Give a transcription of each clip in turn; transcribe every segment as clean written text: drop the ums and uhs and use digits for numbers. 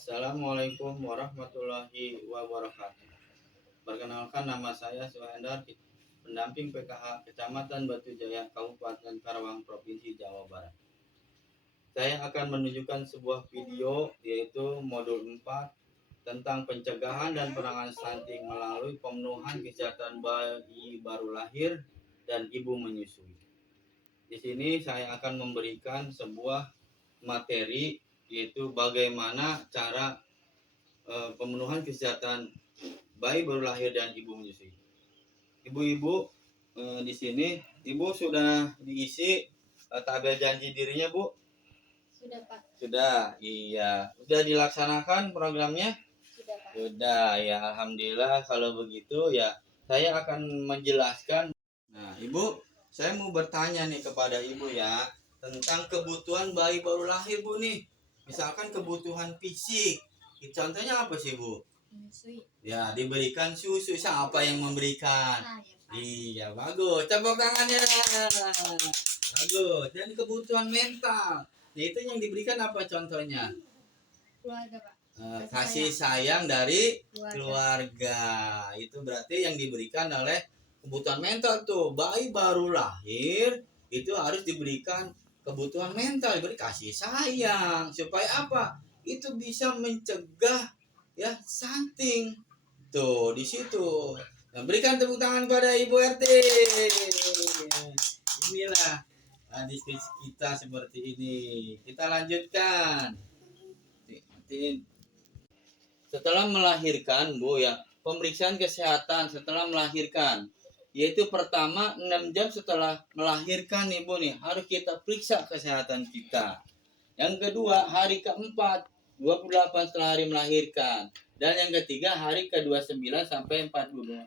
Assalamualaikum warahmatullahi wabarakatuh. Perkenalkan, nama saya Suhendar, pendamping PKH Kecamatan Batu Jaya, Kabupaten Karawang, Provinsi Jawa Barat. Saya akan menunjukkan sebuah video, yaitu modul 4 tentang pencegahan dan penanganan stunting melalui pemenuhan kesehatan bayi baru lahir dan ibu menyusui. Di sini saya akan memberikan sebuah materi, yaitu bagaimana cara pemenuhan kesehatan bayi baru lahir dan ibu menyusui. Ibu-ibu, di sini ibu sudah diisi tabel janji dirinya, Bu? Sudah, Pak. Sudah, iya. Sudah dilaksanakan programnya? Sudah, Pak. Sudah, ya alhamdulillah. Kalau begitu ya saya akan menjelaskan. Nah, Ibu, saya mau bertanya nih kepada Ibu ya tentang kebutuhan bayi baru lahir, Bu nih. Misalkan kebutuhan fisik. Contohnya apa sih, Bu? Menyusui. Ya, diberikan susu. Siapa yang memberikan? Nah, ya, Pak. Iya, bagus. Tepuk tangannya. Bagus. Dan kebutuhan mental. Itu yang diberikan apa contohnya? Keluarga, Pak. Kasih sayang dari Keluarga. keluarga. Itu berarti yang diberikan oleh kebutuhan mental tuh. Bayi baru lahir itu harus diberikan kebutuhan mental, diberi kasih sayang supaya apa? Itu bisa mencegah ya stunting. Tuh, di situ. Nah, berikan tepuk tangan pada Ibu RT. Inilah diskusi kita seperti ini. Kita lanjutkan. Setelah melahirkan, Bu ya, pemeriksaan kesehatan setelah melahirkan. Yaitu pertama 6 jam setelah melahirkan Ibu nih, harus kita periksa kesehatan kita. Yang kedua, hari keempat 28 setelah hari melahirkan. Dan yang ketiga, hari ke-29 sampai 42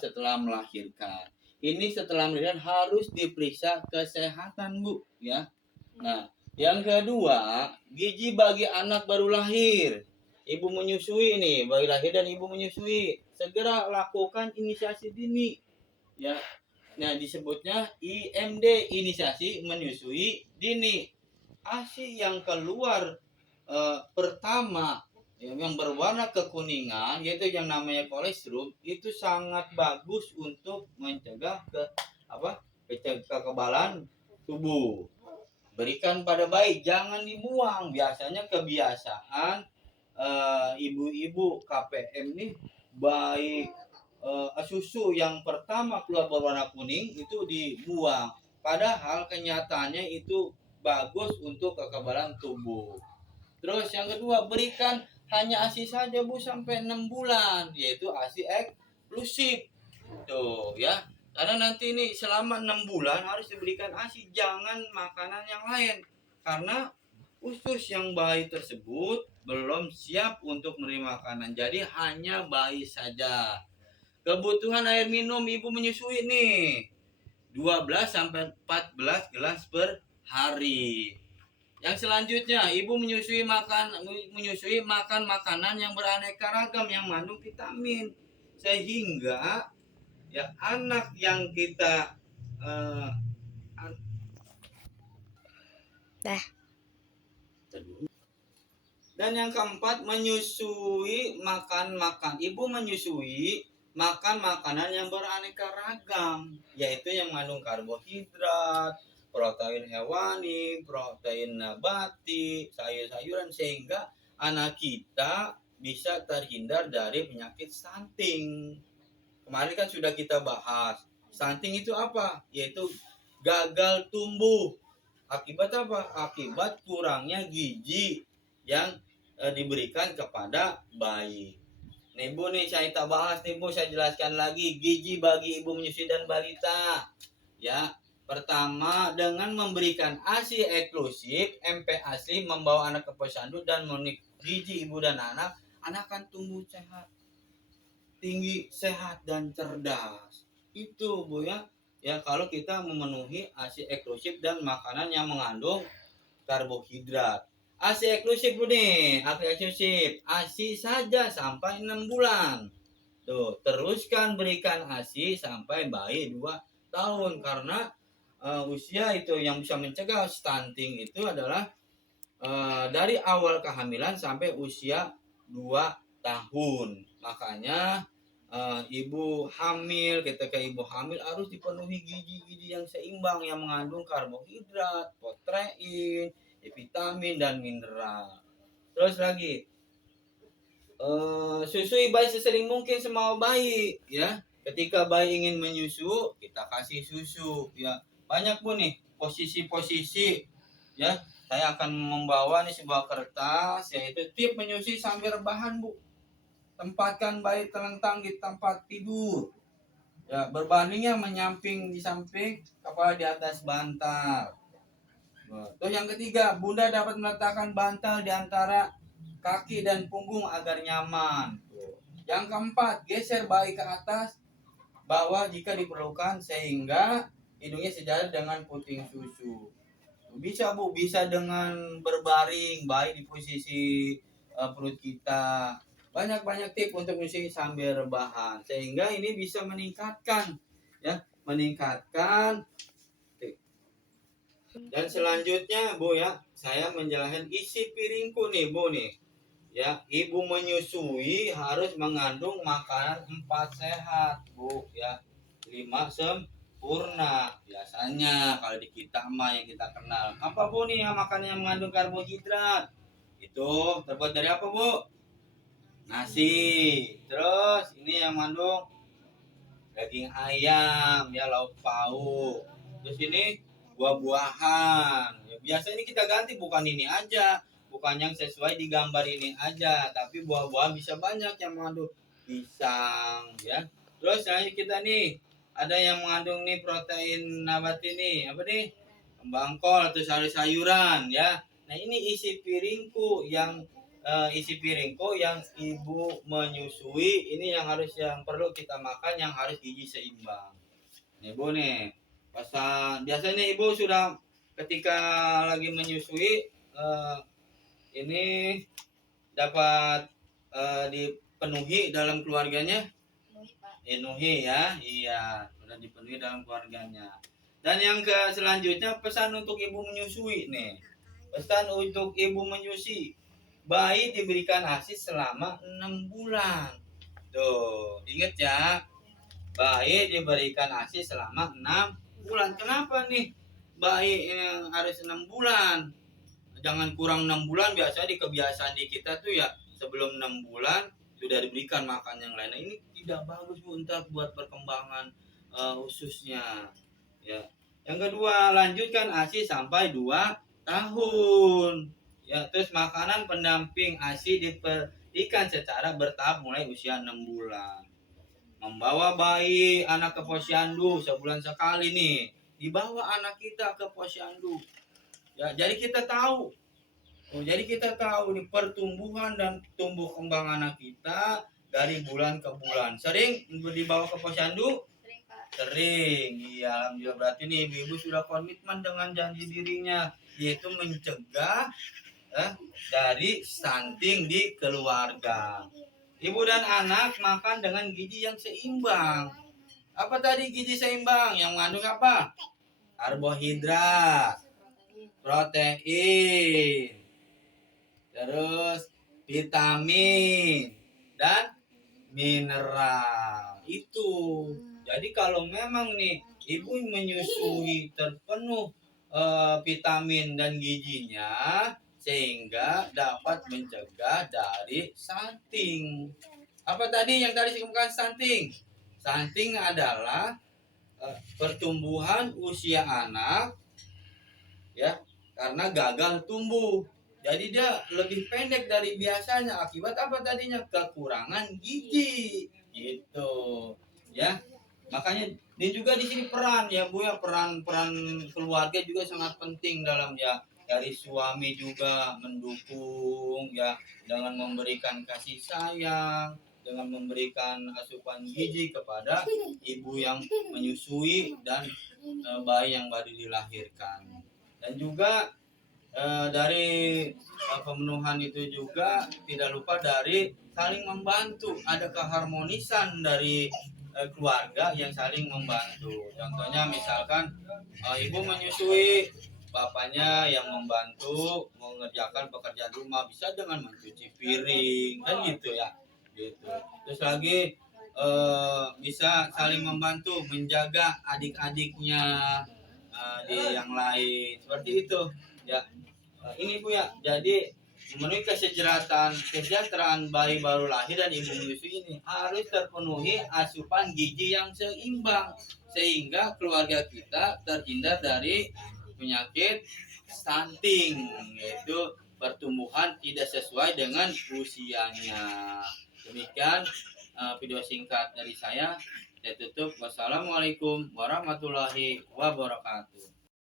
setelah melahirkan. Ini setelah melahirkan harus diperiksa kesehatan, Bu ya. Nah, yang kedua, gizi bagi anak baru lahir. Ibu menyusui nih, bayi lahir dan ibu menyusui. Segera lakukan inisiasi dini. Ya. Nah, disebutnya IMD, inisiasi menyusui dini. ASI yang keluar pertama yang berwarna kekuningan, yaitu yang namanya kolesterol, itu sangat bagus untuk mencegah kekebalan tubuh. Berikan pada bayi, jangan dibuang. Biasanya kebiasaan ibu-ibu KPM nih, bayi susu yang pertama keluar berwarna kuning itu dibuang. Padahal kenyataannya itu bagus untuk kekebalan tubuh. Terus yang kedua, berikan hanya ASI saja, Bu, sampai 6 bulan, yaitu ASI eksklusif. Tuh ya. Karena nanti ini selama 6 bulan harus diberikan ASI, jangan makanan yang lain. Karena usus yang bayi tersebut belum siap untuk menerima makanan. Jadi hanya bayi saja. Kebutuhan air minum ibu menyusui nih 12 sampai 14 gelas per hari. Yang selanjutnya, ibu menyusui makan makanan yang beraneka ragam yang mengandung vitamin, sehingga ya anak yang kita dan yang keempat, menyusui makan. Ibu menyusui makan makanan yang beraneka ragam, yaitu yang mengandung karbohidrat, protein hewani, protein nabati, sayur-sayuran, sehingga anak kita bisa terhindar dari penyakit stunting. Kemarin kan sudah kita bahas. Stunting itu apa? Yaitu gagal tumbuh. Akibat apa? Akibat kurangnya gizi yang diberikan kepada bayi. Nih Bu nih saya tak bahas nih Bu, saya jelaskan lagi gizi bagi ibu menyusui dan balita. Ya, pertama dengan memberikan ASI eksklusif, MPASI membawa anak ke posyandu dan memenuhi gizi ibu dan anak akan tumbuh sehat, tinggi, sehat dan cerdas. Itu Bu ya. Ya kalau kita memenuhi ASI eksklusif dan makanan yang mengandung karbohidrat. ASI eksklusif Bu nih, ASI eksklusif. ASI saja sampai 6 bulan. Tuh, teruskan berikan ASI sampai bayi 2 tahun karena usia itu yang bisa mencegah stunting itu adalah dari awal kehamilan sampai usia 2 tahun. Makanya ibu hamil, ketika ibu hamil harus dipenuhi gizi-gizi yang seimbang yang mengandung karbohidrat, protein, vitamin dan mineral. Terus lagi susui bayi sesering mungkin semau bayi ya. Ketika bayi ingin menyusu, kita kasih susu ya. Banyak Bu nih posisi-posisi ya. Saya akan membawa nih sebuah kertas yaitu tip menyusui sambil rebahan Bu. Tempatkan bayi terlentang di tempat tidur. Ya, berbandingnya menyamping di samping, kepala di atas bantal. Terus yang ketiga, Bunda dapat meletakkan bantal di antara kaki dan punggung agar nyaman. Yang keempat, geser bayi ke atas bawah jika diperlukan sehingga hidungnya sejajar dengan puting susu. Bisa Bu, bisa dengan berbaring bayi di posisi perut kita. Banyak-banyak tips untuk menyusui sambil rebahan sehingga ini bisa meningkatkan ya, meningkatkan. Dan selanjutnya Bu ya, saya menjelaskan isi piringku nih Bu nih. Ya, ibu menyusui harus mengandung makanan 4 sehat Bu ya. 5 sempurna. Biasanya kalau di kita mah yang kita kenal. Apa Bu nih yang makanan yang mengandung karbohidrat? Itu terbuat dari apa Bu? Nasi. Terus ini yang mengandung daging ayam ya, lauk pauk. Terus ini buah-buahan. Ya, biasa ini kita ganti bukan ini aja, bukan yang sesuai di gambar ini aja, tapi buah-buahan bisa banyak yang mengandung pisang ya. Terus selanjutnya kita nih ada yang mengandung nih protein nabati nih, apa nih? Kembang kol atau sayur-sayuran ya. Nah, ini isi piringku yang ibu menyusui ini yang perlu kita makan yang harus gizi seimbang. Nih Bu nih, biasanya ibu sudah ketika lagi menyusui ini dapat dipenuhi dalam keluarganya. Penuhi ya, iya sudah dipenuhi dalam keluarganya. Dan yang selanjutnya pesan untuk ibu menyusui nih, pesan untuk ibu menyusui. Bayi diberikan ASI selama 6 bulan. Tuh, ingat ya. Bayi diberikan ASI selama 6 bulan. Kenapa nih bayi harus 6 bulan? Jangan kurang 6 bulan, biasanya di kebiasaan di kita tuh ya sebelum 6 bulan sudah diberikan makan yang lain. Nah, ini tidak bagus Bu untuk buat perkembangan ususnya. Ya. Yang kedua, lanjutkan ASI sampai 2 tahun. Ya, terus makanan pendamping ASI diberikan secara bertahap mulai usia 6 bulan. Membawa bayi anak ke posyandu sebulan sekali nih. Dibawa anak kita ke posyandu. Ya, jadi kita tahu. Jadi kita tahu nih pertumbuhan dan tumbuh kembang anak kita dari bulan ke bulan. Sering dibawa ke posyandu? Sering Pak. Sering. Iya, alhamdulillah berarti nih ibu sudah komitmen dengan janji dirinya yaitu mencegah dari stunting di keluarga. Ibu dan anak makan dengan gizi yang seimbang. Apa tadi gizi seimbang? Yang mengandung apa? Karbohidrat, protein, terus vitamin dan mineral. Itu. Jadi kalau memang nih ibu menyusui terpenuh vitamin dan gizinya sehingga dapat mencegah dari stunting. Apa tadi yang tadi disebutkan stunting? Stunting adalah pertumbuhan usia anak ya karena gagal tumbuh. Jadi dia lebih pendek dari biasanya akibat apa tadinya? Kekurangan gizi. Gitu. Ya. Makanya dan juga di sini peran ya Bu ya, peran keluarga juga sangat penting dalam ya, dari suami juga mendukung ya dengan memberikan kasih sayang, dengan memberikan asupan gizi kepada ibu yang menyusui dan bayi yang baru dilahirkan. Dan juga dari pemenuhan itu juga tidak lupa dari saling membantu, ada keharmonisan dari keluarga yang saling membantu. Contohnya misalkan ibu menyusui, bapaknya yang membantu mengerjakan pekerjaan rumah, bisa dengan mencuci piring kan gitu ya gitu. Terus lagi bisa saling membantu menjaga adik-adiknya di yang lain seperti itu ya. Ini Bu ya, jadi memenuhi kesejahteraan bayi baru lahir dan ibu menyusui ini harus terpenuhi asupan gizi yang seimbang sehingga keluarga kita terhindar dari penyakit stunting, yaitu pertumbuhan tidak sesuai dengan usianya. Demikian video singkat dari saya tutup. Wassalamualaikum warahmatullahi wabarakatuh.